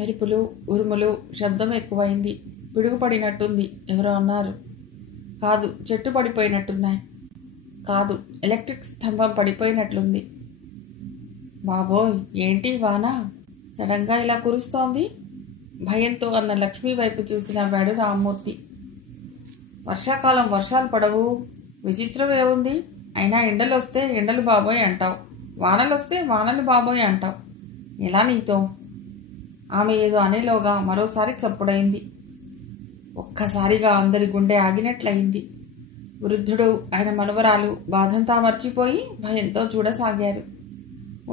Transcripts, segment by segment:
మెరుపులు, ఉరుములు, శబ్దం ఎక్కువైంది. పిడుగుపడినట్టుంది. ఎవరో అన్నారు. కాదు, చెట్టు పడిపోయినట్టున్నాయి. కాదు, ఎలక్ట్రిక్ స్తంభం పడిపోయినట్లుంది. బాబోయ్, ఏంటి వాన సడన్గా ఇలా కురుస్తోంది? భయంతో అన్న లక్ష్మి వైపు చూసి నవ్వాడు రామ్మూర్తి. వర్షాకాలం వర్షాలు పడవు, విచిత్రం ఏముంది? అయినా ఎండలొస్తే ఎండలు బాబోయ్ అంటావు, వానలొస్తే వానలు బాబోయ్ అంటావు. ఎలా నీతో? ఆమె ఏదో అనేలోగా మరోసారి చప్పుడైంది. ఒక్కసారిగా అందరి గుండె ఆగినట్లయింది. వృద్ధుడు, ఆయన మనవరాలు బాధంతా మర్చిపోయి భయంతో చూడసాగారు.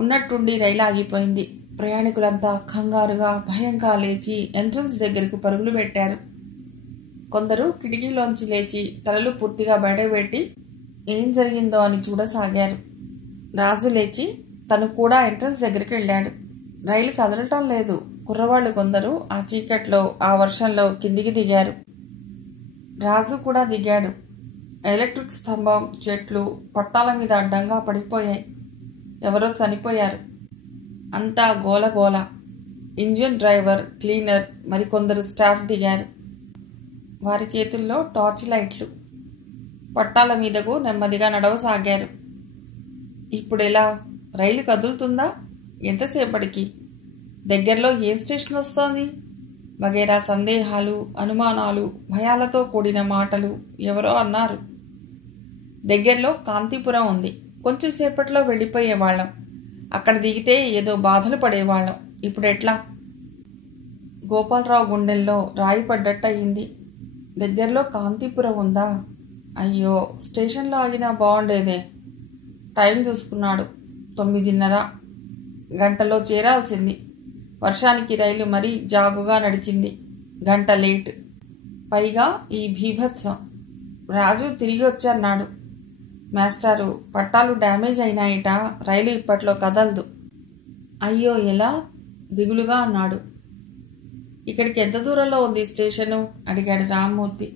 ఉన్నట్టుండి రైలు ఆగిపోయింది. ప్రయాణికులంతా కంగారుగా భయంగా లేచి ఎంట్రన్స్ దగ్గరకు పరుగులు పెట్టారు. కొందరు కిటికీలోంచి లేచి తలలు పూర్తిగా బయటపెట్టి ఏం జరిగిందో అని చూడసాగారు. రాజు లేచి తను కూడా ఎంట్రన్స్ దగ్గరికి వెళ్ళాడు. రైలు కదలటం లేదు. కుర్రవాళ్లు కొందరు ఆ చీకట్లో ఆ వర్షంలో కిందికి దిగారు. రాజు కూడా దిగాడు. ఎలక్ట్రిక్ స్తంభం, చెట్లు పట్టాల మీద అడ్డంగా పడిపోయాయి. ఎవరో చనిపోయారు. అంతా గోలగోల. ఇంజిన్ డ్రైవర్, క్లీనర్, మరికొందరు స్టాఫ్ దిగారు. వారి చేతుల్లో టార్చ్ లైట్లు. పట్టాల మీదకు నెమ్మదిగా నడవసాగారు. ఇప్పుడెలా? రైలు కదులుతుందా? ఎంతసేపటికి? దగ్గరలో ఏం స్టేషన్ వస్తోంది? వగైరా సందేహాలు, అనుమానాలు, భయాలతో కూడిన మాటలు. ఎవరో అన్నారు. దగ్గరలో కాంతిపురం ఉంది. కొంచెం సేపట్లో వెళ్ళిపోయేవాళ్ళం. అక్కడ దిగితే ఏదో బాధలు పడేవాళ్ళం. ఇప్పుడెట్లా? గోపాలరావు గుండెల్లో రాయి పడ్డట్టయింది. దగ్గరలో కాంతిపురం ఉందా? అయ్యో, స్టేషన్లో ఆగినా బాగుండేదే. టైం చూసుకున్నాడు. 9:30. గంటలో చేరాల్సింది. వర్షానికి రైలు మరీ జాగుగా నడిచింది. గంట లేట్. పైగా ఈ భీభత్సం. రాజు తిరిగి వచ్చన్నాడు. మాస్టారు, పట్టాలు డ్యామేజ్ అయినాయిట, రైలు ఇప్పట్లో కదలదు. అయ్యో, ఎలా? దిగులుగా అన్నాడు. ఇక్కడికి ఎంత దూరంలో ఉంది స్టేషను? అడిగాడు రామ్మూర్తి.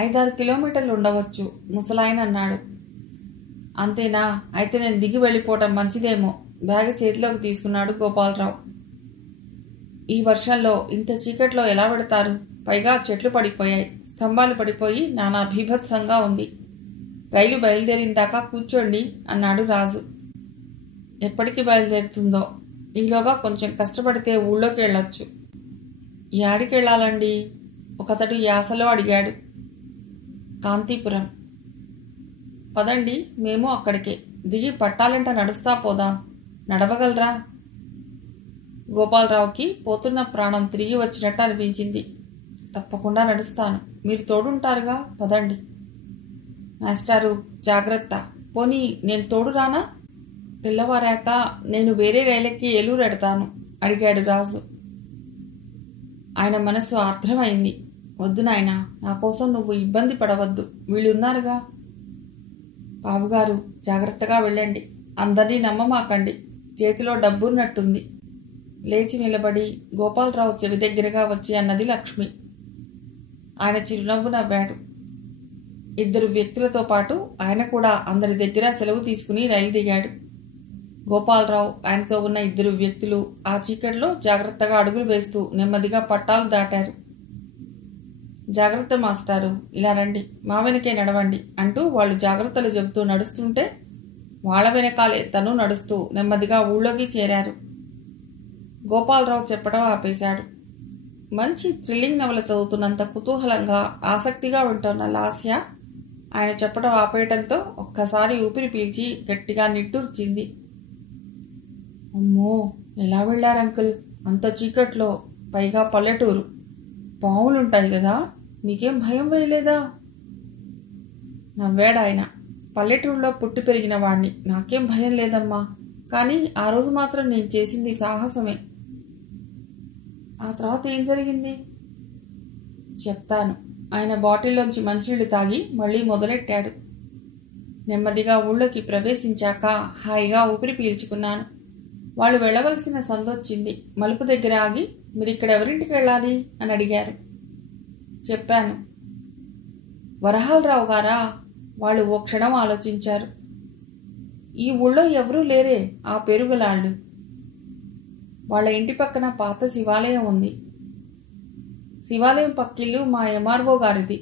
5-6 కిలోమీటర్లు ఉండవచ్చు, ముసలాయన అన్నాడు. అంతేనా? అయితే నేను దిగి వెళ్ళిపోవటం మంచిదేమో. బ్యాగ్ చేతిలోకి తీసుకున్నాడు గోపాలరావు. ఈ వర్షంలో ఇంత చీకట్లో ఎలా పెడతారు? పైగా చెట్లు పడిపోయాయి, స్తంభాలు పడిపోయి నానా భీభత్సంగా ఉంది. రైలు బయలుదేరిందాకా కూర్చోండి అన్నాడు రాజు. ఎప్పటికి బయలుదేరుతుందో? ఈలోగా కొంచెం కష్టపడితే ఊళ్ళోకి వెళ్ళొచ్చు. యాడికి వెళ్ళాలండి? ఒకతడు యాసలో అడిగాడు. కాంతిపురం. పదండి, మేము అక్కడికే. దిగి పట్టాలంట నడుస్తా పోదాం. నడవగలరా? గోపాలరావుకి పోతున్న ప్రాణం తిరిగి వచ్చినట్టు అనిపించింది. తప్పకుండా నడుస్తాను, మీరు తోడుంటారుగా. పదండి. మాస్టారు, జాగ్రత్త. పోనీ నేను తోడు రానా? తెల్లవారాక నేను వేరే రైలెక్కి ఏలూరు ఎడతాను అడిగాడు రాజు. ఆయన మనసు ఆర్ద్రమైంది. వద్దు నాయనా, నా కోసం నువ్వు ఇబ్బంది పడవద్దు. వీళ్ళున్నారుగా. బాబుగారు, జాగ్రత్తగా వెళ్ళండి. అందరినీ నమ్మమాకండి. చేతిలో డబ్బున్నట్టుంది. లేచి నిలబడి గోపాలరావు చెవి దగ్గరగా వచ్చి అన్నది లక్ష్మి. ఆయన చిరునవ్వు నవ్వాడు. 2 వ్యక్తులతో పాటు ఆయన కూడా అందరి దగ్గర సెలవు తీసుకుని రైలు దిగాడు. గోపాలరావు, ఆయనతో ఉన్న 2 వ్యక్తులు ఆ చీకట్లో జాగ్రత్తగా అడుగులు వేస్తూ నెమ్మదిగా పట్టాలు దాటారు. జాగ్రత్త మాస్టారు, ఇలా రండి, మా వెనకే నడవండి అంటూ వాళ్ళు జాగ్రత్తలు చెబుతూ నడుస్తుంటే వాళ్ళ వెనకాలే తను నడుస్తూ నెమ్మదిగా ఊళ్ళోకి చేరారు. గోపాలరావు చెప్పడం ఆపేశాడు. మంచి థ్రిల్లింగ్ నవల చదువుతున్నంత కుతూహలంగా, ఆసక్తిగా వింటున్న లాస్య ఆయన చెప్పడం ఆపేయటంతో ఒక్కసారి ఊపిరి పీల్చి గట్టిగా నిట్టూర్చింది. అమ్మో, ఎలా వెళ్ళారంకుల్? అంత చీకట్లో, పైగా పల్లెటూరు, పాములుంటాయి కదా, మీకేం భయం వేయలేదా? నవ్వాడాయన. పల్లెటూరులో పుట్టి పెరిగిన వాణ్ణి, నాకేం భయం లేదమ్మా. కానీ ఆ రోజు మాత్రం నేను చేసింది సాహసమే. ఆ తర్వాత ఏం జరిగింది? చెప్తాను. ఆయన బాటిల్లోంచి మంచినీళ్లు తాగి మళ్లీ మొదలెట్టాడు. నెమ్మదిగా ఊళ్ళోకి ప్రవేశించాక హాయిగా ఊపిరి పీల్చుకున్నాను. వాళ్ళు వెళ్ళవలసిన సందొచ్చింది. మలుపు దగ్గర ఆగి, మీరిక్కడెవరింటికి వెళ్ళాలి అని అడిగారు. చెప్పాను. వరహాలరావు గారా? వాళ్ళు ఓ క్షణం ఆలోచించారు. ఈ ఊళ్ళో ఎవరూ లేరే ఆ పేరుగలాళ్ళు? వాళ్ళ ఇంటి పక్కన పాత శివాలయం ఉంది. శివాలయం పక్కిల్లు మా ఎంఆర్ఓ గారిది.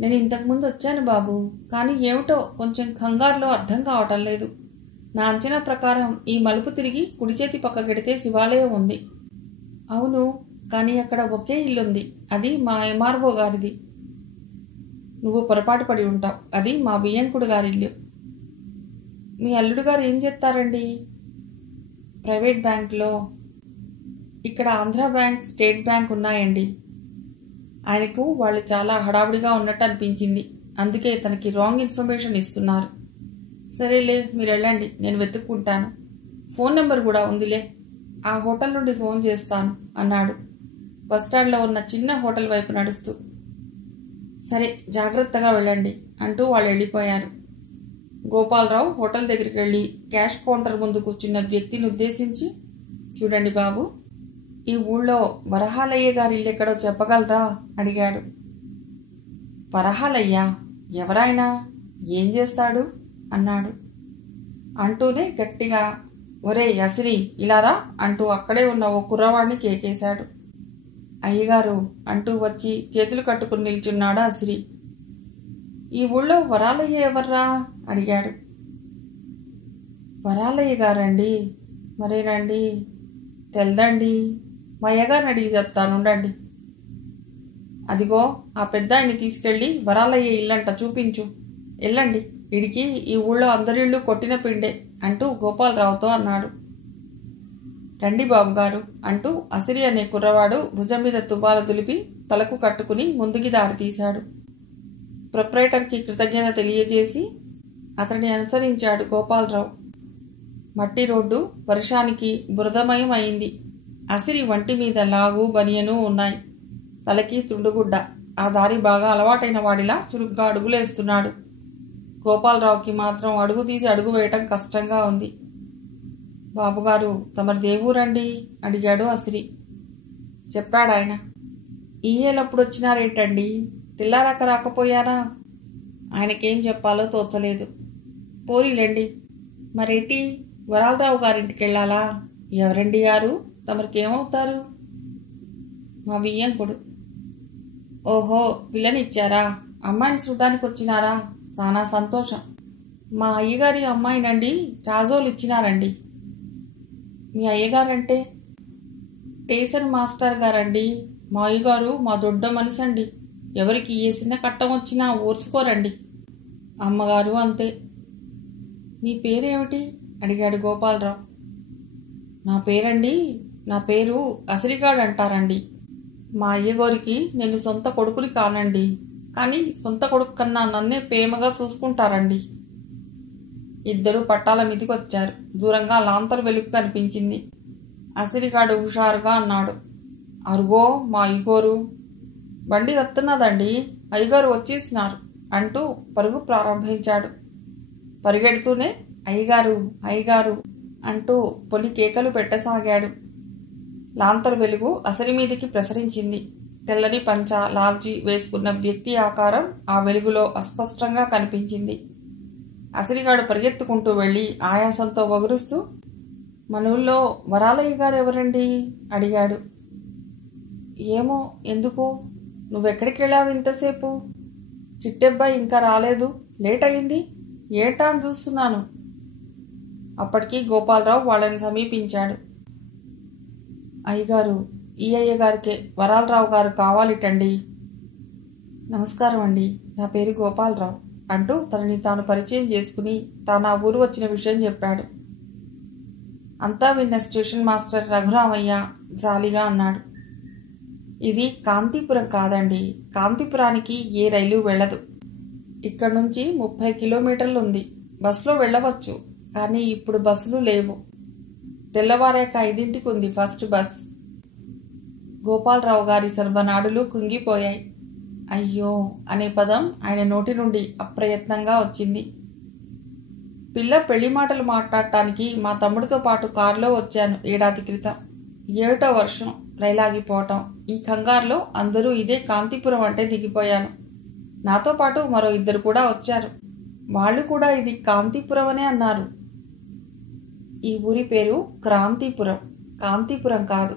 నేను ఇంతకుముందు వచ్చాను బాబు, కానీ ఏమిటో కొంచెం కంగారులో అర్థం కావటం లేదు. నా అంచనా ప్రకారం ఈ మలుపు తిరిగి కుడి చేతి పక్కకెడితే శివాలయం ఉంది. అవును, కానీ అక్కడ ఒకే ఇల్లుంది, అది మా ఎంఆర్ఓ గారిది. నువ్వు పొరపాటు పడి ఉంటావు, అది మా బియ్యంకుడు గారి ఇల్లు. మీ అల్లుడు గారు ఏం చేస్తారండి? ప్రైవేట్ బ్యాంకులో. ఇక్కడ ఆంధ్ర బ్యాంక్, స్టేట్ బ్యాంక్ ఉన్నాయండి. ఆయనకు వాళ్ళు చాలా హడావుడిగా ఉన్నట్టు అనిపించింది, అందుకే తనకి రాంగ్ ఇన్ఫర్మేషన్ ఇస్తున్నారు. సరేలే, మీరు వెళ్ళండి, నేను వెతుక్కుంటాను. ఫోన్ నెంబర్ కూడా ఉందిలే, ఆ హోటల్ నుండి ఫోన్ చేస్తాను అన్నాడు బస్టాండ్లో ఉన్న చిన్న హోటల్ వైపు నడుస్తూ. సరే, జాగ్రత్తగా వెళ్ళండి అంటూ వాళ్ళు వెళ్ళిపోయారు. గోపాలరావు హోటల్ దగ్గరికి వెళ్ళి క్యాష్ కౌంటర్ ముందు కూర్చున్న వ్యక్తిని ఉద్దేశించి, చూడండి బాబు, ఈ ఊళ్ళో వరహాలయ్య గారి ఇల్లు ఎక్కడో చెప్పగలరా అడిగాడు. వరహాలయ్య? ఎవరాయనా? ఏం చేస్తాడు అన్నాడు. అంటూనే గట్టిగా, ఒరే యసిరి, ఇలారా అంటూ అక్కడే ఉన్న ఓ కుర్రవాడిని కేకేశాడు. అయ్యగారు అంటూ వచ్చి చేతులు కట్టుకుని నిల్చున్నాడు అసిరి. ఈ ఊళ్ళో వరాలయ్య ఎవర్రా అడిగాడు. వరాలయ్య గారండి? మరేనండి, తెల్దండి, మా అయ్యగారిని అడిగి చెప్తానుండండి. అదిగో ఆ పెద్ద ఆయన్ని తీసుకెళ్లి వరాలయ్య ఇల్లంట చూపించు, వెళ్ళండి, ఇడికి ఈ ఊళ్ళో అందరిళ్ళు కొట్టిన పిండే అంటూ గోపాలరావుతో అన్నాడు. రండి బాబుగారు అంటూ అసిరి అనే కుర్రవాడు భుజం మీద తువ్వాల దులిపి తలకు కట్టుకుని ముందుకి దారి తీశాడు. ప్రొప్రైటర్కి కృతజ్ఞత తెలియజేసి అతన్ని అనుసరించాడు గోపాలరావు. మట్టి రోడ్డు వర్షానికి బురదమయం అయింది. అసిరి వంటి మీద లాగు బనియను ఉన్నాయి. తలకి తుండుగుడ్డ. ఆ దారి బాగా అలవాటైన వాడిలా చురుగ్గా అడుగులేస్తున్నాడు. గోపాలరావుకి మాత్రం అడుగు తీసి అడుగు వేయటం కష్టంగా ఉంది. బాబుగారు, తమరి దేవురండి అడిగాడు అసిరి. చెప్పాడాయన. ఈయేలప్పుడు వచ్చినారేంటండి? తెల్లారాక రాకపోయారా? ఆయనకేం చెప్పాలో తోచలేదు. పోనీలేండి. మరేటి, వరాలరావు గారింటికి వెళ్ళాలా? ఎవరండి గారు? తమరికేమవుతారు? మా బియ్యంకుడు. ఓహో, పిల్లనిచ్చారా? అమ్మాయిని చూడ్డానికి వచ్చినారా? చాలా సంతోషం. మా అయ్యగారి అమ్మాయినండి రాజోలు ఇచ్చినారండి. మీ అయ్యగారంటే? టేషన్ మాస్టర్ గారండి. మా అయ్యగారు మా దొడ్డ మనిషండి. ఎవరికి ఏ చిన్న కట్టం వచ్చినా ఓర్చుకోరండి. అమ్మగారు అంతే. నీ పేరేమిటి అడిగాడు గోపాలరావు. నా పేరండి, నా పేరు అసిరిగాడు అంటారండి. మా అయ్యగారికి నేను సొంత కొడుకుని కానండి, కానీ సొంత కొడుకు కన్నా నన్నే ప్రేమగా చూసుకుంటారండి. ఇద్దరు పట్టాల మీదికి వచ్చారు. దూరంగా లాంతరు వెలుగు కనిపించింది. అసిరిగాడు హుషారుగా అన్నాడు. అరుగో మా అయ్యగారు. బండి వస్తున్నదండి, అయ్యగారు వచ్చేసినారు అంటూ పరుగు ప్రారంభించాడు. పరిగెడుతూనే అయ్యగారు అయ్యగారు అంటూ పొలి కేకలు పెట్టసాగాడు. లాంతరు వెలుగు అసిరి మీదికి ప్రసరించింది. తెల్లని పంచ లాల్చీ వేసుకున్న వ్యక్తి ఆకారం ఆ వెలుగులో అస్పష్టంగా కనిపించింది. అసిరిగాడు పరిగెత్తుకుంటూ వెళ్లి ఆయాసంతో వగురుస్తూ, మన ఊళ్ళో వరాలయ్య గారు ఎవరండి అడిగాడు. ఏమో, ఎందుకు? నువ్వెక్కడికి వెళ్ళావు ఇంతసేపు? చిట్టెబ్బాయి ఇంకా రాలేదు, లేట్ అయింది. ఏటా అని చూస్తున్నాను. అప్పటికి గోపాలరావు వాళ్ళని సమీపించాడు. అయ్యగారు, ఈ అయ్యగారికే వరాలరావు గారు కావాలిటండి. నమస్కారం అండి, నా పేరు గోపాలరావు అంటూ తనని తాను పరిచయం చేసుకుని తాను ఆ ఊరు వచ్చిన విషయం చెప్పాడు. అంతా విన్న స్టేషన్ మాస్టర్ రఘురామయ్య జాలిగా అన్నాడు. ఇది కాంతీపురం కాదండి, కాంతీపురానికి ఏ రైలు వెళ్ళదు. ఇక్కడ నుంచి 30 కిలోమీటర్లు ఉంది. బస్సులో వెళ్ళవచ్చు, కానీ ఇప్పుడు బస్సులు లేవు. తెల్లవారాక 5ంటికి ఉంది ఫస్ట్ బస్. గోపాలరావు గారి సర్వనాడులు కుంగిపోయాయి. అయ్యో అనే పదం ఆయన నోటి నుండి అప్రయత్నంగా వచ్చింది. పిల్ల పెళ్లి మాటలు మాట్లాడటానికి మా తమ్ముడితో పాటు కారులో వచ్చాను ఏడాది క్రితం. 7వ వర్షం, రైలాగిపోవటం. ఈ కంగారులో అందరూ ఇదే కాంతీపురం అంటే దిగిపోయాను. నాతో పాటు మరో 2 కూడా వచ్చారు. వాళ్ళు కూడా ఇది కాంతీపురం అనే అన్నారు. ఈ ఊరి పేరు క్రాంతిపురం. కాంతిపురం కాదు.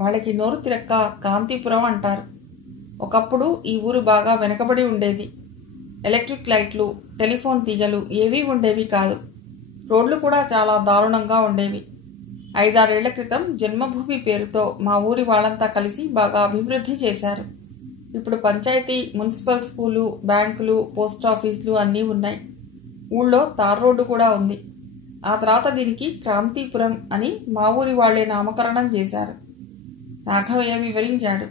వాళ్ళకి నోరు తిరక్క కాంతిపురం అంటారు. ఒకప్పుడు ఈ ఊరు బాగా వెనకబడి ఉండేది. ఎలక్ట్రిక్ లైట్లు, టెలిఫోన్ తీగలు ఏవీ ఉండేవి కాదు. రోడ్లు కూడా చాలా దారుణంగా ఉండేవి. 5-6 ఏళ్ల క్రితం జన్మభూమి పేరుతో మా ఊరి వాళ్ళంతా కలిసి బాగా అభివృద్ధి చేశారు. ఇప్పుడు పంచాయతీ, మున్సిపల్ స్కూలు, బ్యాంకులు, పోస్ట్ ఆఫీసులు అన్నీ ఉన్నాయి. ఊళ్ళో తార్ రోడ్డు కూడా ఉంది. ఆ తర్వాత దీనికి క్రాంతిపురం అని మా ఊరి వాళ్లే నామకరణం చేశారు. రాఘవయ్య వివరించాడు.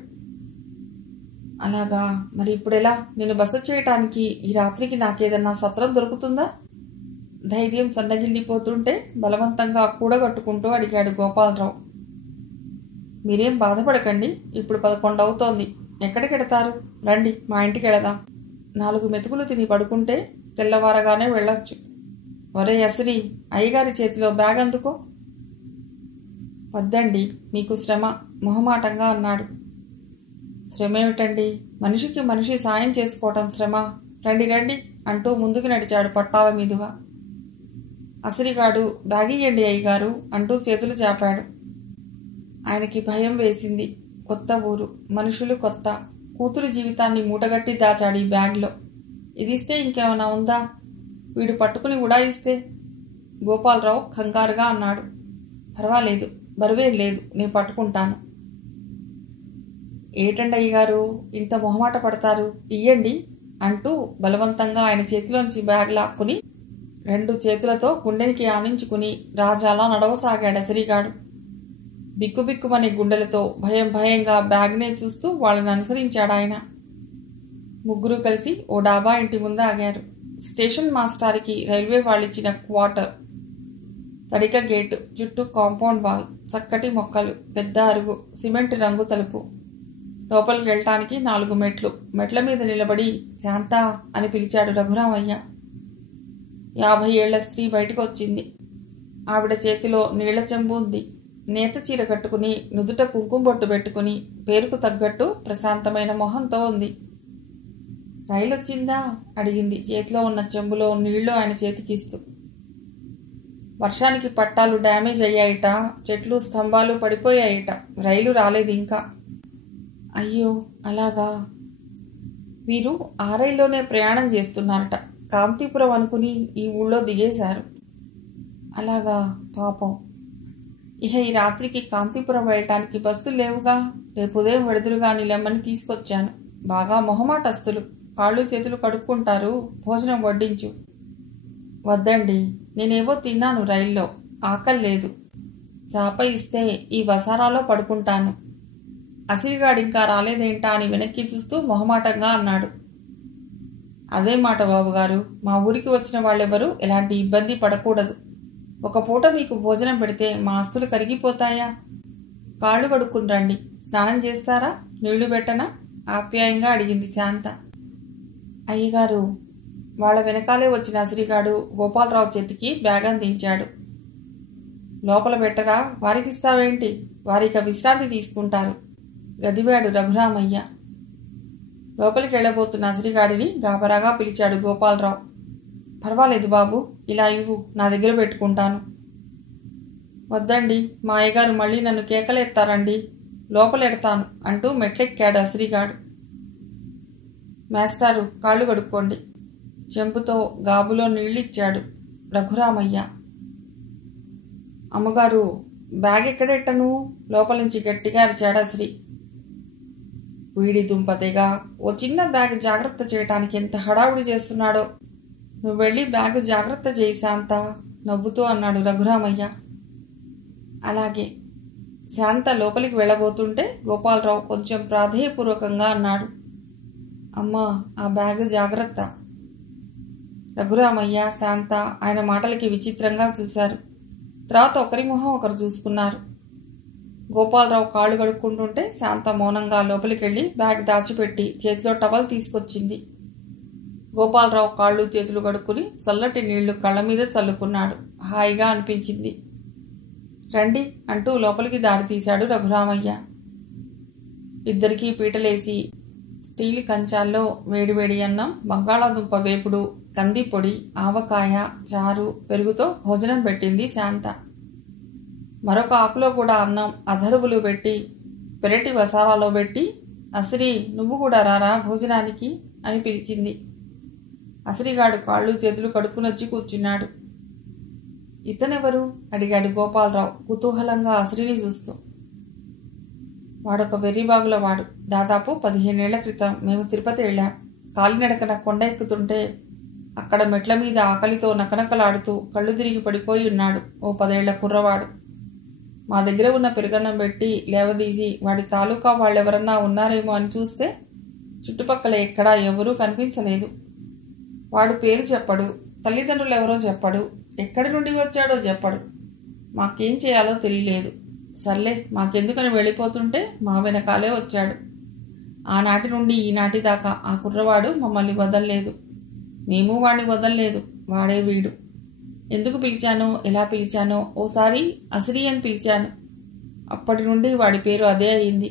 అలాగా, మరి ఇప్పుడెలా? నేను బస చేయటానికి ఈ రాత్రికి నాకేదన్నా సత్రం దొరుకుతుందా? ధైర్యం సన్నగిల్లిపోతుంటే బలవంతంగా కూడగట్టుకుంటూ అడిగాడు గోపాలరావు. మీరేం బాధపడకండి. ఇప్పుడు 11 అవుతోంది. ఎక్కడికెడతారు? రండి, మా ఇంటికి వెళదాం. 4 మెతుకులు తిని పడుకుంటే తెల్లవారగానే వెళ్ళొచ్చు. ఒరే అసిరి, అయ్యగారి చేతిలో బ్యాగ్ అందుకో. వద్దండి, మీకు శ్రమ, మొహమాటంగా అన్నాడు. శ్రమేమిటండి? మనిషికి మనిషి సాయం చేసుకోవటం శ్రమ. రండి రండి అంటూ ముందుకు నడిచాడు పట్టాల మీదుగా. అసిరిగాడు బ్యాగియ్యండి అయ్యగారు అంటూ చేతులు చాపాడు. ఆయనకి భయం వేసింది. కొత్త ఊరు, మనుషులు కొత్త. కూతురు జీవితాన్ని మూటగట్టి దాచాడు ఈ బ్యాగ్లో. ఇదిస్తే ఇంకేమైనా ఉందా? వీడు పట్టుకుని ఉడాయిస్తే? గోపాలరావు కంగారుగా అన్నాడు. పర్వాలేదు, బరువేం లేదు, నేను పట్టుకుంటాను. ఏటండి అయ్యగారు ఇంత మొహమాట పడతారు? ఇయ్యండి అంటూ బలవంతంగా ఆయన చేతిలోంచి బ్యాగ్ లాక్కుని 2 చేతులతో గుండెనికి ఆనించుకుని రాజాలా నడవసాగాడు అసిరిగాడు. బిక్కుబిక్కుమనే గుండెలతో భయం భయంగా బ్యాగ్నే చూస్తూ వాళ్ళని అనుసరించాడు ఆయన. ముగ్గురు కలిసి ఓ డాబా ఇంటి ముందు ఆగారు. స్టేషన్ మాస్టారికి రైల్వే వాళ్ళిచ్చిన క్వార్టర్. తడిక గేటు, చుట్టూ కాంపౌండ్ వాల్, చక్కటి మొక్కలు, పెద్ద అరుగు, సిమెంట్ రంగు తలుపు. లోపలికి వెళ్ళటానికి 4 మెట్లు. మెట్ల మీద నిలబడి శాంత అని పిలిచాడు రఘురామయ్య. 50 ఏళ్ల స్త్రీ బయటకు వచ్చింది. ఆవిడ చేతిలో నీళ్ల చెంబు ఉంది. నేత చీర కట్టుకుని నుదుట కుంకుమ బొట్టు పెట్టుకుని పేరుకు తగ్గట్టు ప్రశాంతమైన మొహంతో ఉంది. రైలొచ్చిందా? అడిగింది చేతిలో ఉన్న చెంబులో నీళ్లు ఆయన చేతికిస్తూ. వర్షానికి పట్టాలు డ్యామేజ్ అయ్యాయిట, చెట్లు స్తంభాలు పడిపోయాయిట, రైలు రాలేదు ఇంకా. అయ్యో, అలాగా. వీరు ఆ రైల్లోనే ప్రయాణం చేస్తున్నారట. కాంతిపురం అనుకుని ఈ ఊళ్ళో దిగేశారు. అలాగా, పాపం. ఇహ ఈ రాత్రికి కాంతిపురం వెళ్ళటానికి బస్సులు లేవుగా. రేపు ఉదయం వెడుదురుగాని లెమ్మని తీసుకొచ్చాను. బాగా మొహమాటస్తులు. కాళ్ళు చేతులు కడుక్కుంటారు. భోజనం వడ్డించు. వద్దండి, నేనేవో తిన్నాను రైల్లో. ఆకలి లేదు. చాప ఇస్తే ఈ వసారాలో పడుకుంటాను. అసిరిగాడింకా రాలేదేంటా అని వెనక్కి చూస్తూ మొహమాటంగా అన్నాడు. అదే మాట బాబుగారు, మా ఊరికి వచ్చిన వాళ్ళెవరూ ఎలాంటి ఇబ్బంది పడకూడదు. ఒక పూట మీకు భోజనం పెడితే మా ఆస్తులు కరిగిపోతాయా? కాళ్ళు కడుక్కుని రండి. స్నానం చేస్తారా? నీళ్లు పెట్టనా? ఆప్యాయంగా అడిగింది శాంత. అయ్యగారు, వాళ్ళ వెనకాలే వచ్చిన అసిరిగాడు గోపాలరావు చేతికి బ్యాగ్ అందించాడు. లోపల పెట్టరా? వారికిస్తావేంటి? వారిక విశ్రాంతి తీసుకుంటారు గదివాడు రఘురామయ్య. లోపలికి వెళ్ళబోతున్న అసిరిగాడిని గాబరాగా పిలిచాడు గోపాలరావు. పర్వాలేదు బాబు, ఇలా ఇవ్వు, నా దగ్గర పెట్టుకుంటాను. వద్దండి, మా అయ్యగారు మళ్ళీ నన్ను కేకలేస్తారండి. లోపలెడతాను అంటూ మెట్లెక్కాడు అసిరిగాడు. మాస్టారు, కాళ్ళు కడుక్కోండి. చెంపుతో గాబులో నీళ్ళిచ్చాడు రఘురామయ్య. అమ్మగారు, బ్యాగ్ ఎక్కడెట్టను? లోపల నుంచి గట్టిగా అరిచాడు అసిరి. వీడి దుంపతేగా, ఓ చిన్న బ్యాగ్ జాగ్రత్త చేయటానికి ఎంత హడావుడి చేస్తున్నాడో. నువ్వు వెళ్ళి బ్యాగు జాగ్రత్త చేయి శాంత, నవ్వుతూ అన్నాడు రఘురామయ్య. అలాగే. శాంత లోపలికి వెళ్ళబోతుంటే గోపాలరావు కొంచెం ప్రాధేయపూర్వకంగా అన్నాడు. అమ్మా, ఆ బ్యాగు జాగ్రత్త. రఘురామయ్య, శాంత ఆయన మాటలకి విచిత్రంగా చూశారు. తర్వాత ఒకరి మొహం ఒకరు చూసుకున్నారు. గోపాలరావు కాళ్ళు కడుక్కుంటుంటే శాంత మౌనంగా లోపలికెళ్ళి బ్యాగ్ దాచిపెట్టి చేతిలో టవల్ తీసుకొచ్చింది. గోపాలరావు కాళ్ళు చేతులు కడుక్కుని చల్లటి నీళ్లు కళ్ళ మీద చల్లుకున్నాడు. హాయిగా అనిపించింది. రండి అంటూ లోపలికి దారి తీశాడు రఘురామయ్య. ఇద్దరికీ పీటలేసి స్టీల్ కంచాల్లో వేడివేడి అన్నం, బంగాళాదుంప వేపుడు, కందిపొడి, ఆవకాయ, చారు, పెరుగుతో భోజనం పెట్టింది శాంత. మరొక ఆకులో కూడా అన్నం అధరువులు పెట్టి పెరటి వసారాలో పెట్టి, అసిరి నువ్వు కూడా రారా భోజనానికి అని పిలిచింది. అసిరిగాడు కాళ్ళు చేతులు కడుక్కునొచ్చి కూర్చున్నాడు. ఇతనెవరు అడిగాడు గోపాలరావు కుతూహలంగా అసిరిని చూస్తూ. వాడొక వెర్రిబాగుల వాడు. దాదాపు 15 ఏళ్ల క్రితం మేము తిరుపతి వెళ్ళాం. కాలినడకన కొండ ఎక్కుతుంటే అక్కడ మెట్ల మీద ఆకలితో నకనకలాడుతూ కళ్ళు తిరిగి పడిపోయి ఉన్నాడు ఓ 10 ఏళ్ల కుర్రవాడు. మా దగ్గర ఉన్న పెరుగన్నం పెట్టి లేవదీసి వాడి తాలూకా వాళ్ళెవరన్నా ఉన్నారేమో అని చూస్తే చుట్టుపక్కల ఎక్కడా ఎవరూ కనిపించలేదు. వాడు పేరు చెప్పడు, తల్లిదండ్రులు ఎవరో చెప్పడు, ఎక్కడి నుండి వచ్చాడో చెప్పడు. మాకేం చేయాలో తెలియలేదు. సర్లే మాకెందుకని వెళ్ళిపోతుంటే మా వెనకాలే వచ్చాడు. ఆనాటి నుండి ఈనాటి దాకా ఆ కుర్రవాడు మమ్మల్ని వదల్లేదు, మేము వాడిని వదల్లేదు. వాడే వీడు. ఎందుకు పిలిచానో ఎలా పిలిచానో ఓసారి అసిరి అని పిలిచాను. అప్పటి నుండి వాడి పేరు అదే అయింది.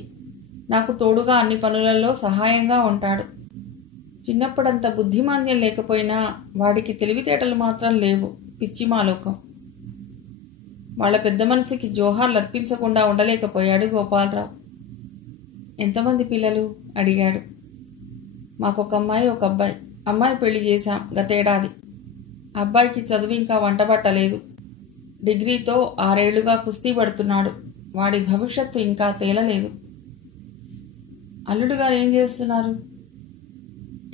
నాకు తోడుగా అన్ని పనులలో సహాయంగా ఉంటాడు. చిన్నప్పుడంత బుద్ధిమాంద్యం లేకపోయినా వాడికి తెలివితేటలు మాత్రం లేవు. పిచ్చి మాలోకం. వాళ్ళ పెద్ద మనసుకి జోహార్లు అర్పించకుండా ఉండలేకపోయాడు గోపాలరావు. ఎంతమంది పిల్లలు అడిగాడు. మాకొక అమ్మాయి ఒక అబ్బాయి. అమ్మాయి పెళ్లి చేశాం గతేడాది. అబ్బాయికి చదువు ఇంకా వంటబట్టలేదు. డిగ్రీతో 6 ఏళ్లుగా కుస్తీ పడుతున్నాడు. వాడి భవిష్యత్తు ఇంకా తేలలేదు. అల్లుడు గారు ఏం చేస్తున్నారు?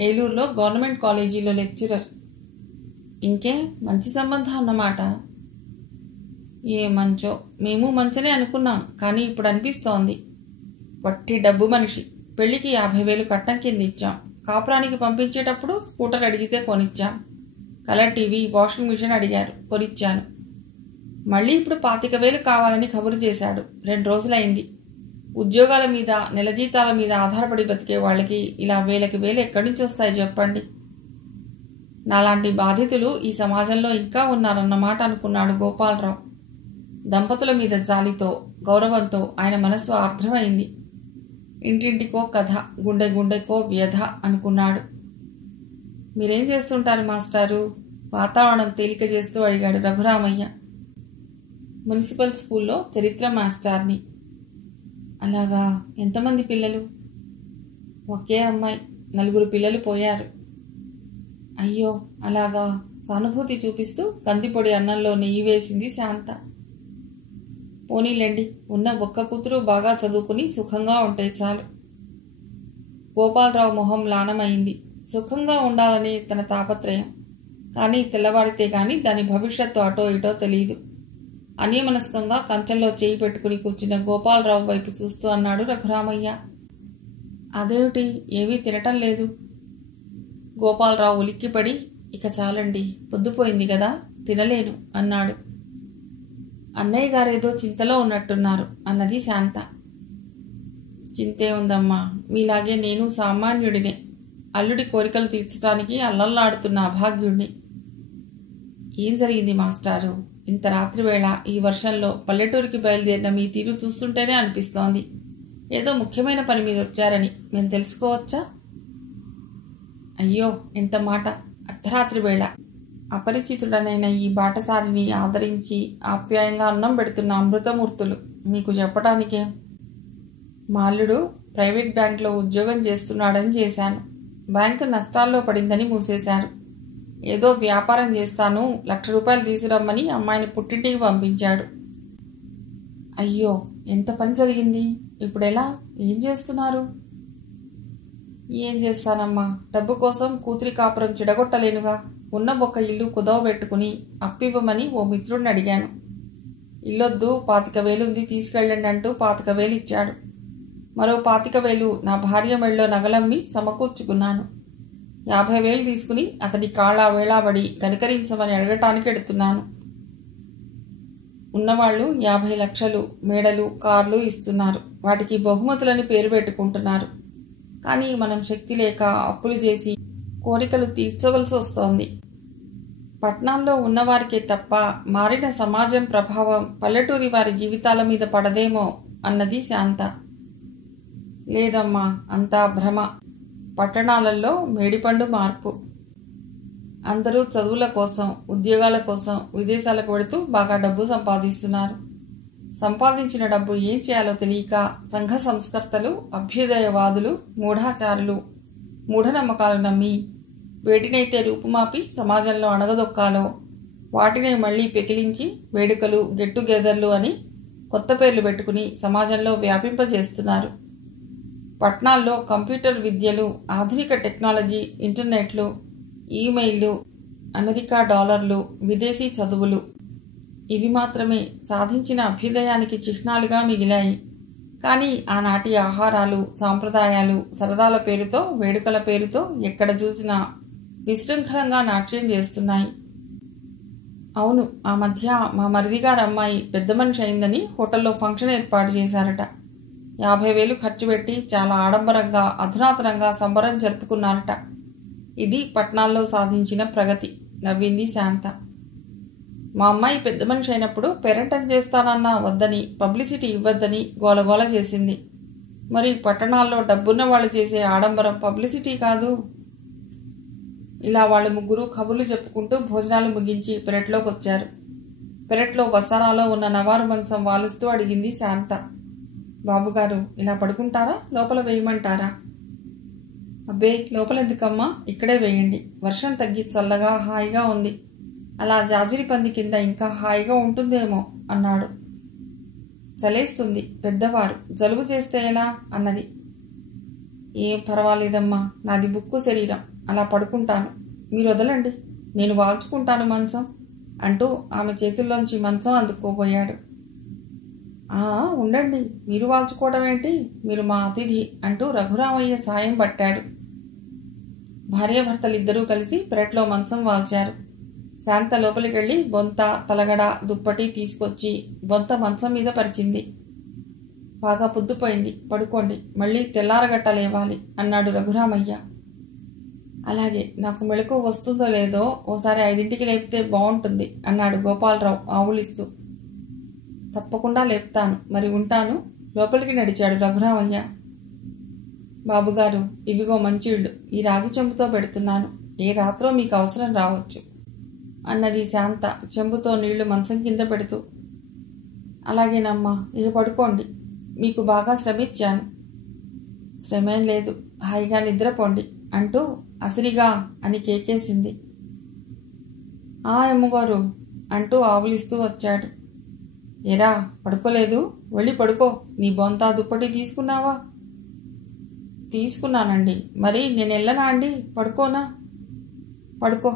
ఏలూరులో గవర్నమెంట్ కాలేజీలో లెక్చరర్. ఇంకే మంచి సంబంధం అన్నమాట. ఏ మంచో. మేము మంచనే అనుకున్నాం, కానీ ఇప్పుడు అనిపిస్తోంది. వట్టి డబ్బు మనిషి. పెళ్లికి 50,000 కట్నం కింద ఇచ్చాం. కాపురానికి పంపించేటప్పుడు స్కూటర్ అడిగితే కొనిచ్చాం. కలర్ టీవీ, వాషింగ్ మిషన్ అడిగారు, కొనిచ్చాను. మళ్ళీ ఇప్పుడు 25,000 కావాలని కబురు చేశాడు. 2 రోజులైంది. ఉద్యోగాల మీద నెల జీతాల మీద ఆధారపడి బతికే వాళ్ళకి ఇలా వేలకి వేలు ఎక్కడి నుంచి వస్తాయి చెప్పండి. నాలాంటి బాధితులు ఈ సమాజంలో ఇంకా ఉన్నారన్నమాట అనుకున్నాడు గోపాలరావు. దంపతుల మీద జాలితో గౌరవంతో ఆయన మనస్సు ఆర్ద్రమైంది. ఇంటింటికో కథ, గుండె గుండెకో వ్యధ అనుకున్నాడు. మీరేం చేస్తుంటారు మాస్టారు? వాతావరణం తేలిక చేస్తూ అడిగాడు రఘురామయ్య. మున్సిపల్ స్కూల్లో చరిత్ర మాస్టార్ని. అలాగా. ఎంతమంది పిల్లలు? ఒకే అమ్మాయి. 4 పిల్లలు పోయారు. అయ్యో అలాగా. సానుభూతి చూపిస్తూ కందిపొడి అన్నంలో నెయ్యి వేసింది శాంత. పోనీలేండి, ఉన్న ఒక్క కూతురు బాగా చదువుకుని సుఖంగా ఉంటే చాలు. గోపాలరావు మొహం లానమైంది. సుఖంగా ఉండాలని తన తాపత్రయం. కానీ తెల్లవారితే గాని దాని భవిష్యత్తు అటో ఇటో తెలియదు. అన్యమనస్కంగా కంచెల్లో చేయి పెట్టుకుని కూర్చున్న గోపాలరావు వైపు చూస్తూ అన్నాడు రఘురామయ్య. అదేమిటి, ఏమీ తినటం లేదు? గోపాలరావు ఉలిక్కిపడి, ఇక చాలండి, పొద్దుపోయింది కదా, తినలేను అన్నాడు. అన్నయ్య గారేదో చింతలో ఉన్నట్టున్నారు అన్నది శాంత. చింతే ఉందమ్మా, మీలాగే నేను సామాన్యుడినే. అల్లుడి కోరికలు తీర్చడానికి అల్లల్లాడుతున్న అభాగ్యుణ్ణి. ఏం జరిగింది మాస్టారు? ఇంత రాత్రివేళ ఈ వర్షంలో పల్లెటూరికి బయలుదేరిన మీ తీరు చూస్తుంటేనే అనిపిస్తోంది ఏదో ముఖ్యమైన పని మీద వచ్చారని. మేము తెలుసుకోవచ్చా? అయ్యో ఎంత మాట! అర్ధరాత్రి వేళ అపరిచితుడనైన ఈ బాటసారిని ఆదరించి ఆప్యాయంగా అన్నం పెడుతున్న అమృతమూర్తులు మీకు చెప్పటానికే. మా అల్లుడు ప్రైవేట్ బ్యాంకులో ఉద్యోగం చేస్తున్నాడని చేశాను. బ్యాంకు నష్టాల్లో పడిందని మూసేశారు. ఏదో వ్యాపారం చేస్తాను, 1,00,000 రూపాయలు తీసుకురమ్మని అమ్మాయిని పుట్టింటికి పంపించాడు. అయ్యో ఎంత పని జరిగింది! ఇప్పుడెలా? ఏం చేస్తున్నారు? ఏం చేస్తానమ్మా, డబ్బు కోసం కూతురి కాపురం చెడగొట్టలేనుగా. ఉన్న ఒక ఇల్లు కుదవ పెట్టుకుని అప్పివ్వమని ఓ మిత్రుడిని అడిగాను. ఇల్లొద్దు, 25,000 ఉంది, తీసుకెళ్ళండి అంటూ 25,000 ఇచ్చాడు. మరో 25,000 నా భార్య మెళ్ళో నగలమ్మి సమకూర్చుకున్నాను. 50,000 తీసుకుని అతని కాళ్ళ వేళాబడి కనికరించమని అడగటానికి ఎడుతున్నాను. ఉన్నవాళ్లు 50 లక్షలు మేడలు, కార్లు ఇస్తున్నారు. వాటికి బహుమతులని పేరు పెట్టుకుంటున్నారు. కానీ మనం శక్తి లేక అప్పులు చేసి కోరికలు తీర్చవలసి వస్తోంది. పట్నాల్లో ఉన్నవారికే తప్ప మారిన సమాజం ప్రభావం పల్లెటూరి వారి జీవితాల మీద పడదేమో అన్నది శాంత. లేదమ్మా, అంతా భ్రమ. పట్టణాలలో మేడిపండు మార్పు. అందరూ చదువుల కోసం, ఉద్యోగాల కోసం విదేశాలకు వెళుతూ బాగా డబ్బు సంపాదిస్తున్నారు. సంపాదించిన డబ్బు ఏం చేయాలో తెలియక సంఘ సంస్కర్తలు, అభ్యుదయవాదులు, మూఢాచారులు మూఢనమ్మకాలు నమ్మి వేటినైతే రూపుమాపి సమాజంలో అణగదొక్కాలో వాటిని మళ్లీ పెకిలించి వేడుకలు, గెట్టుగెదర్లు అని కొత్త పేర్లు పెట్టుకుని సమాజంలో వ్యాపింపజేస్తున్నారు. పట్నాల్లో కంప్యూటర్ విద్యలు, ఆధునిక టెక్నాలజీ, ఇంటర్నెట్లు, ఈమెయిల్లు, అమెరికా డాలర్లు, విదేశీ చదువులు ఇవి మాత్రమే సాధించిన అభ్యుదయానికి చిహ్నాలుగా మిగిలాయి. కానీ ఆనాటి ఆహారాలు, సాంప్రదాయాలు సరదాల పేరుతో, వేడుకల పేరుతో ఎక్కడ చూసినా విశృంఖలంగా నాట్యం చేస్తున్నాయి. అవును, ఆ మధ్య మా మరిదిగారు అమ్మాయి పెద్ద మనిషి అయిందని హోటల్లో ఫంక్షన్ ఏర్పాటు చేశారట. 50,000 ఖర్చు పెట్టి చాలా ఆడంబరంగా, అధునాతనంగా సంబరం జరుపుకున్నారట. ఇది పట్నాల్లో సాధించిన ప్రగతి, నవ్వింది శాంత. మా అమ్మాయి పెద్ద మనిషి అయినప్పుడు పేరెంటం చేస్తానన్నా వద్దని, పబ్లిసిటీ ఇవ్వద్దని గోలగోల చేసింది. మరి పట్టణాల్లో డబ్బున్న వాళ్ళు చేసే ఆడంబరం పబ్లిసిటీ కాదు. ఇలా వాళ్ళు ముగ్గురు కబుర్లు చెప్పుకుంటూ భోజనాలు ముగించి పెరట్లోకి వచ్చారు. పెరట్లో వసారాలో ఉన్న నవారు మంచం వాలుస్తూ అడిగింది శాంత. బాబుగారు ఇలా పడుకుంటారా, లోపల వేయమంటారా? అబ్బే, లోపలెందుకమ్మా, ఇక్కడే వేయండి. వర్షం తగ్గి చల్లగా హాయిగా ఉంది. అలా జాజిరి పంది కింద ఇంకా హాయిగా ఉంటుందేమో అన్నాడు. చలేస్తుంది, పెద్దవారు, జలుబు చేస్తే ఎలా అన్నది. ఏం పర్వాలేదమ్మా, నాది బుక్కు శరీరం, అలా పడుకుంటాను. మీరు వదలండి, నేను వాల్చుకుంటాను మంచం అంటూ ఆమె చేతుల్లోంచి మంచం అందుకోబోయాడు. ఉండండి, మీరు వాల్చుకోవడం ఏంటి, మీరు మా అతిథి అంటూ రఘురామయ్య సాయం పట్టాడు. భార్యాభర్తలిద్దరూ కలిసి పెరట్లో మంచం వాల్చారు. శాంత లోపలికెళ్ళి బొంత, తలగడ, దుప్పటి తీసుకొచ్చి బొంత మంచం మీద పరిచింది. బాగా పొద్దుపోయింది, పడుకోండి, మళ్ళీ తెల్లారగట్ట లేవాలి అన్నాడు రఘురామయ్య. అలాగే, నాకు మెళకువ వస్తుందో లేదో ఓసారి 5ంటికి లేపితే బాగుంటుంది అన్నాడు గోపాలరావు ఆవులిస్తూ. తప్పకుండా లేపుతాను, మరి ఉంటాను. లోపలికి నడిచాడు రఘురామయ్య. బాబుగారు, ఇవిగో మంచిళ్ళు, ఈ రాగి చెంబుతో పెడుతున్నాను. ఏ రాత్రో మీకు అవసరం రావచ్చు అన్నది శాంత చెంబుతో నీళ్లు మంచం కింద పెడుతూ. అలాగేనమ్మా, ఇక పడుకోండి, మీకు బాగా శ్రమిచ్చాను. శ్రమేం లేదు, హాయిగా నిద్రపోండి అంటూ అసిరిగా అని కేకేసింది. అమ్మగారు అంటూ ఆవులిస్తూ వచ్చాడు. ఏరా, పడుకోలేదు? వెళ్ళి పడుకో. నీ బొంతా దుప్పటి తీసుకున్నావా? తీసుకున్నానండి. మరి నేను వెళ్ళనా అండి? పడుకోనా? పడుకో.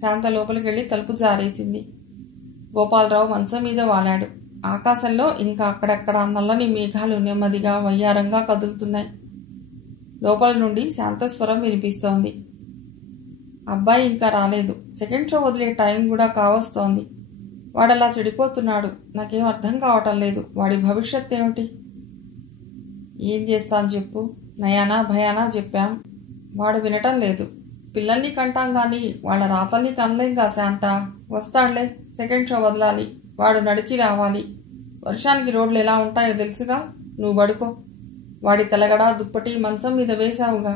శాంత లోపలికెళ్ళి తలుపు జారేసింది. గోపాలరావు మంచం మీద వాలాడు. ఆకాశంలో ఇంకా అక్కడక్కడ నల్లని మేఘాలు నెమ్మదిగా వయ్యారంగా కదులుతున్నాయి. లోపల నుండి శాంత స్వరం వినిపిస్తోంది. అబ్బాయి ఇంకా రాలేదు. సెకండ్ షో వదిలే టైం కూడా కావస్తోంది. వాడలా చెడిపోతున్నాడు. నాకేం అర్థం కావటం లేదు. వాడి భవిష్యత్ ఏమిటి? ఏం చేస్తాను చెప్పు. నయానా భయానా చెప్పాం. వాడు వినటం లేదు. పిల్లల్ని కంటాం గాని వాళ్ళ రాతల్ని కనలేంగా శాంత. వస్తాడులే. సెకండ్ షో వదలాలి. వాడు నడిచి రావాలి. వర్షానికి రోడ్లు ఎలా ఉంటాయో తెలుసుగా. నువ్వు పడుకో. వాడి తలగడ, దుప్పటి మంచం మీద వేశావుగా.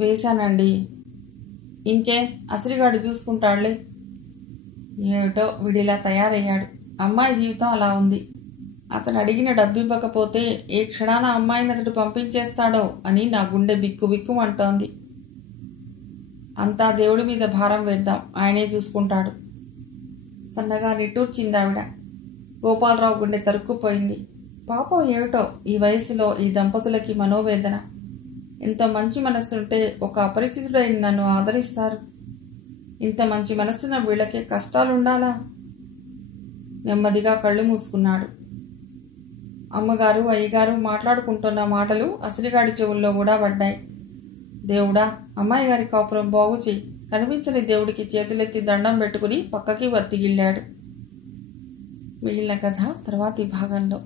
వేశానండి. ఇంకే, అసిరిగాడు చూసుకుంటాడులే. ఏమిటో వీడిలా తయారయ్యాడు. అమ్మాయి జీవితం అలా ఉంది. అతను అడిగిన డబ్బు ఇవ్వకపోతే ఏ క్షణాన అమ్మాయిని అతడు పంపించేస్తాడో అని నా గుండె బిక్కు బిక్కుమంటోంది. అంతా దేవుడి మీద భారం వేద్దాం, ఆయనే చూసుకుంటాడు. సన్నగా నిట్టూర్చిందావిడ. గోపాలరావు గుండె తరుక్కుపోయింది. పాపం ఏమిటో ఈ వయసులో ఈ దంపతులకి మనోవేదన. ఎంత మంచి మనస్సుంటే ఒక అపరిచితుడైన నన్ను ఆదరిస్తారు. ఇంత మంచి మనస్సున్న వీళ్ళకే కష్టాలుండాలా? నెమ్మదిగా కళ్ళు మూసుకున్నాడు. అమ్మగారు, అయ్యగారు మాట్లాడుకుంటున్న మాటలు అసిరిగాడి చెవుల్లో కూడా పడ్డాయి. దేవుడా, అమ్మాయి గారి కాపురం బాగు చెయ్యి. కనిపించని దేవుడికి చేతులెత్తి దండం పెట్టుకుని పక్కకి వత్తిగిల్లాడు. మిగిలిన కథ తర్వాతి భాగంలో.